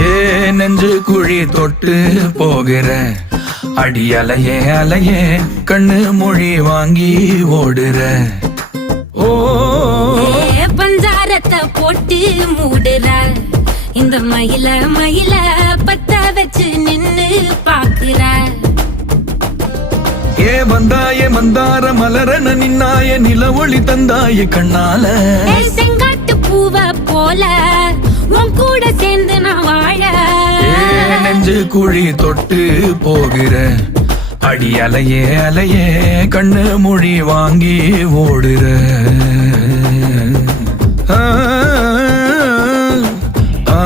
ஏ நெஞ்சு குழி தொட்டு போகிற அடி அலையே அலையே கண்ணு மொழி வாங்கி ஓடுற. ஓ பஞ்சாரத்தை போட்டு மூடுற இந்த மயில மயில பத்த வச்சு நின்னு பாக்குற. ஏ வந்தாய மந்தார மலரன நின்னாய நில ஒளி தந்தாய கண்ணால. செங்காட்டு பூவ போல உன் கூட சேர்ந்து நான் வாழ. நெஞ்சு குழி தொட்டு போகிற அடி அலையே அலையே கண்ணு மொழி வாங்கி ஓடுற. ஆ ஆ